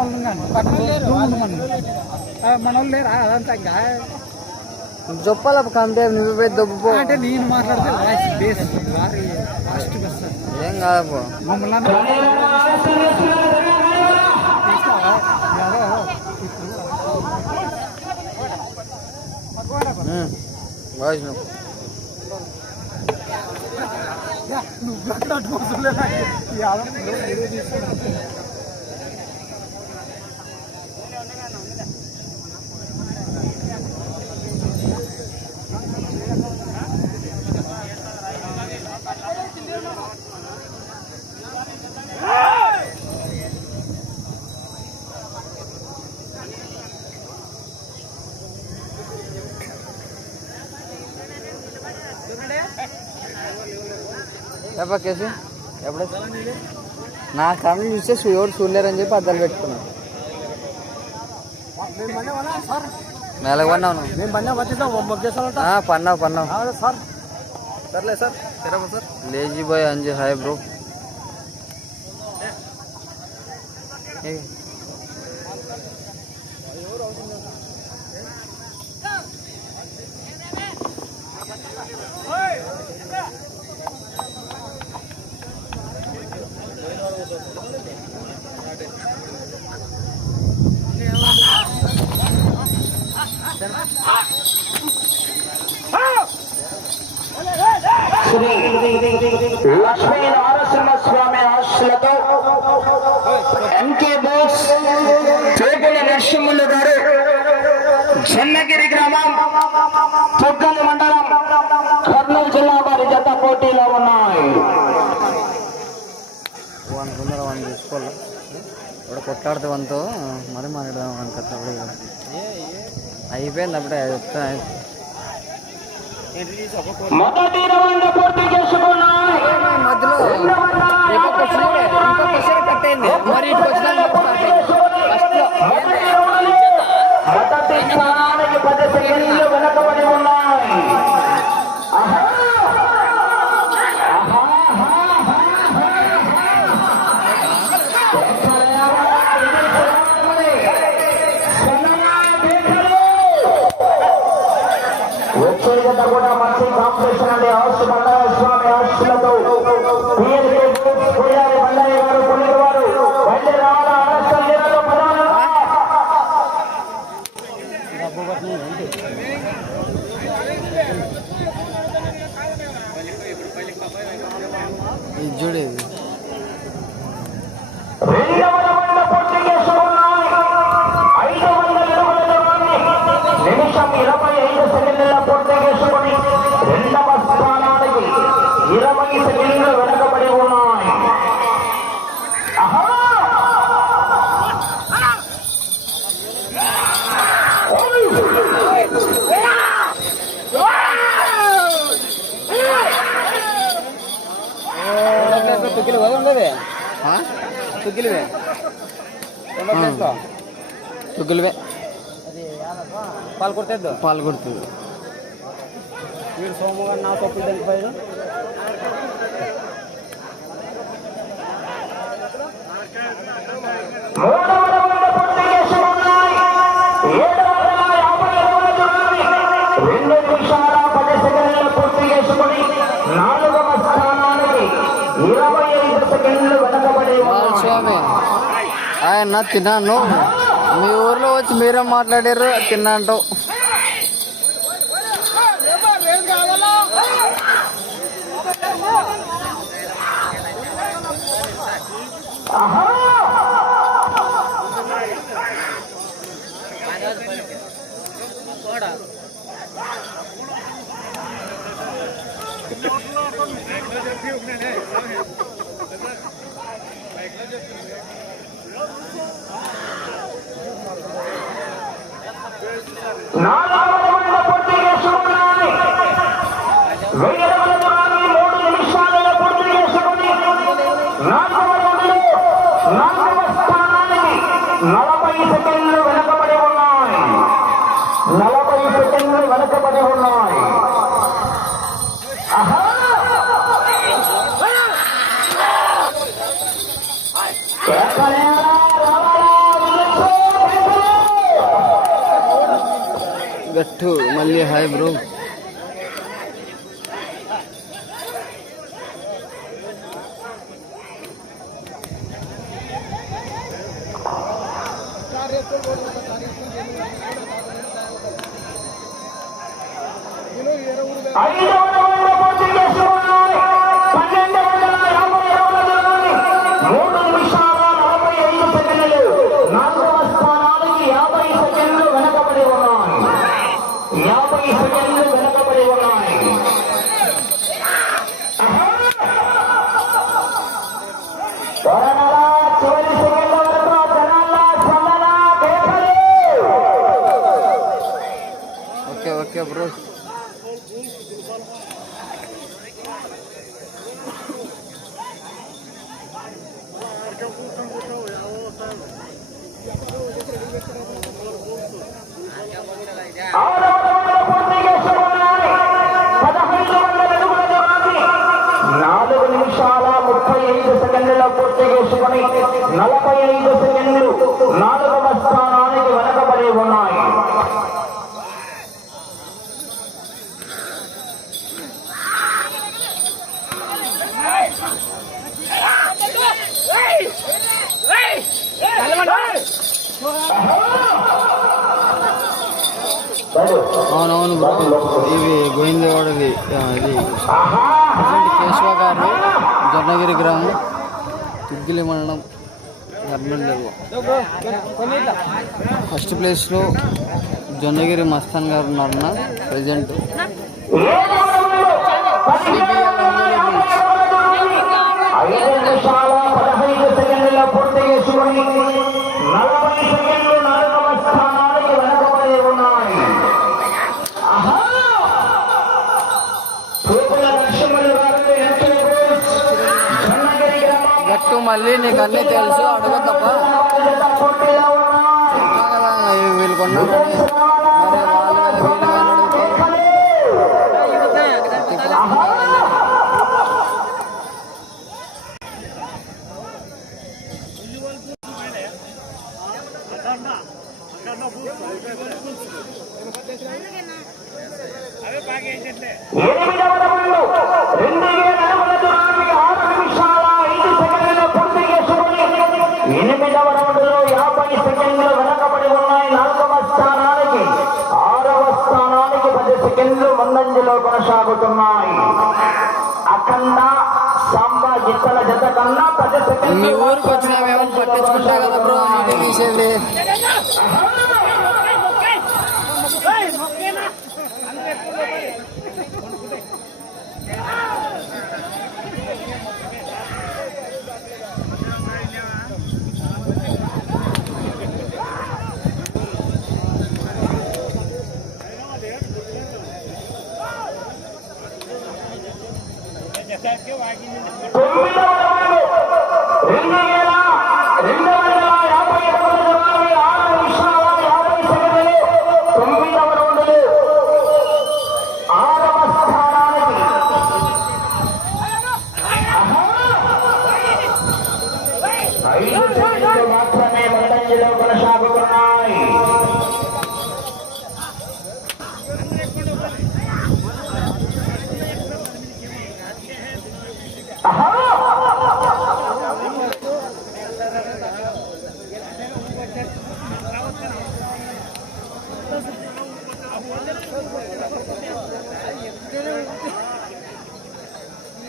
వాళ్ళు కానీ పక్కన దూరం మన మన వాళ్ళు లేరా. అదంతా ఇంకా. చెప్పాల కంటే నువ్వు పోయి దొబ్బు అంటే నేను మాట్లాడితే వాయిస్ బేస్ వారి ఫస్ట్ వస్తుంది ఏం కాదు మమ్మల్ని నువ్వు అక్కడ అవసరం లేదు? చెప్పా కేసు? ఎప్పుడే? నా కళ్ళు చూస్తే ఎవరు చూడలేరని చెప్పి అద్దాలు పెట్టుకున్నాను మెలగ పన్నావు పన్నావు పన్నావు సార్. సర్లే sir. Lazy boy Anju hi bro. ఏ. లక్ష్మీ నరసింహస్వామి ఆశలతో ఎంకే బోస్ చేపల నరసింహులు గారు చెన్నగిరి గ్రామం తుగ్గలి మండలం కర్నూలు జిల్లా వారి జత పోటీలో ఉన్నాయి. వన్ తొందర వన్ చూసుకోవాలి ఇప్పుడు కొట్లాడితే వన్తో మరి మాట్లాడదాం కదా. అయిపోయింది అప్పుడే చెప్తా. మొదటి రౌండ్ పూర్తి చేసుకున్నాయి మధ్యలో ఇంకొక క్వశ్చన్ ఇంకొక క్వశ్చన్ కట్టేయండి మరి ఇటు 你就这个 తుగ్గిలివే. తుగ్గులువే. పాలు కొట్టేద్దు పాలు కొడుతుంది. వీడు సోమగా నా తప్పు దానికి పైన మూడవ ఆయన తిన్నాను మీ ఊర్లో వచ్చి మీరే మాట్లాడారు తిన్నాంటో అంటావు ఆహా! నారా గట్టు మళ్ళీ హాయ్ బ్రో. నాలుగు నిమిషాల ముప్పై ఐదు సెకండ్ల పూర్తి చేసుకుని నలభై ఐదు సెకండ్లు. జొన్నగిరి గ్రామం తుగ్గిలి మండలం కర్నూలు ఫస్ట్ ప్లేస్లో జొన్నగిరి మస్తాన్ గారు ఉన్నారన్న ప్రజెంట్. ఐదు పూర్తి చేసుకుని గ్రామం గట్టు మళ్ళీ నీకు అన్నీ తెలుసు అడుగు తప్ప జత పోటీలో ఉన్నాయి. కదా, ఇవి వీళ్ళు కొన్నారని మరి వాళ్ళు వీళ్ళు కానీ అడిగితే ఆహా! ఎనిమిదవ రౌండ్లు రెండు వేల అడుగుల దూరాన్ని ఎనిమిదవ రౌండ్లో యాభై సెకండ్లు వెనకబడి ఉన్నాయి. నాలుగవ స్థానానికి ఆరవ స్థానానికి పది సెకండ్లు ముందంజలో కొనసాగుతున్నాయి. అఖండ సాంబ గిత్తల జత కన్నా పది మీ సెకండ్లు ఊరికి వచ్చినా మేము పట్టించుకుంటా కదా బ్రో తీసేది తొమ్మిదవ రౌండ్ రెండు వేల రెండు వందల యాభై అడుగుల దూరాన్ని ఆరు నిమిషాల యాభై సెకండ్లు తొమ్మిదవ రౌండ్లు ఆరవ స్థానానికి ఆహా! ఐదు సెకండ్లు మాత్రమే మండలిలో కొనసాగు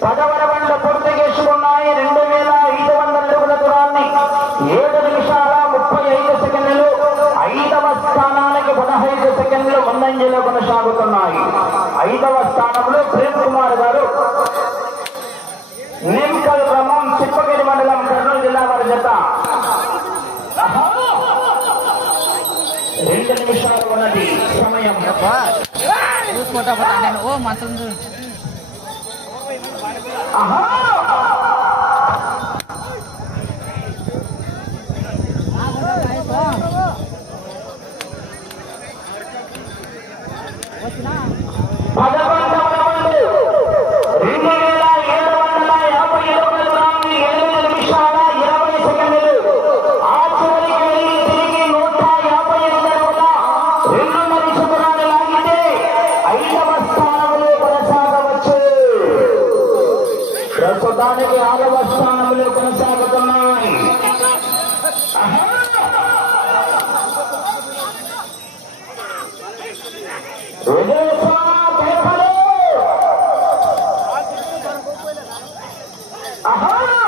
పదవర బండ్ల పూర్తి చేసుకున్నాయి రెండు వేల ఐదు వందల అడుగుల దూరాన్ని ఏడు నిమిషాల ముప్పై ఐదు సెకండ్లు ఐదవ స్థానానికి పదహైదు సెకండ్లు ముందంజలో కొనసాగుతున్నాయి. ఐదవ స్థానంలో ప్రేమ్ కుమార్ గారు. నిమ్కల్ గ్రామం చిప్పగిరి మండలం కర్నూలు జిల్లా వారి జత. ఆహా! రెండు నిమిషాలు ఉన్నది. సమయం. చూసుకుంటా ఓ మంచం ఆహా! Aha!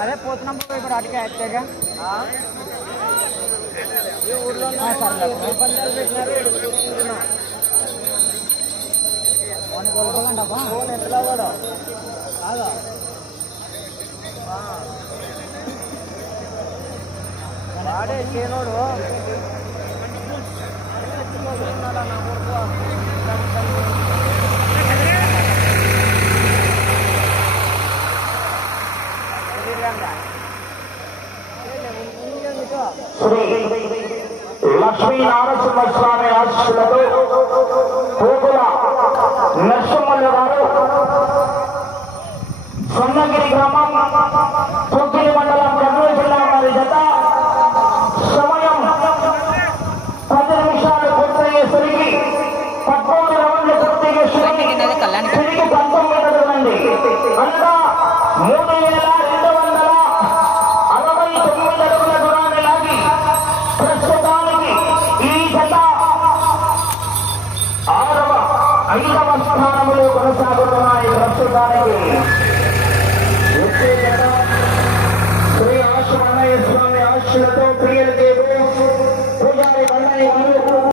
అదే పోతున్నాం బాబు ఇప్పుడు అటుకే అట్టేగా ఈ ఊర్లో పందాలు పెట్టినారు ಬಾಡೆ ಸೇ ನೋಡು ಲಕ್ಷ್ಮೀ ನಾರಸಿಂಹ ಸ್ವಾಮಿ ಆಶಿಸುವುದು గ్రామం మండలం కర్నూలు జిల్లా వారి జత సమయం పది నిమిషాలు పూర్తయ్యేసరికి పదకొండు రౌండ్లు తిరిగి పంతొమ్మిది మూడు వేల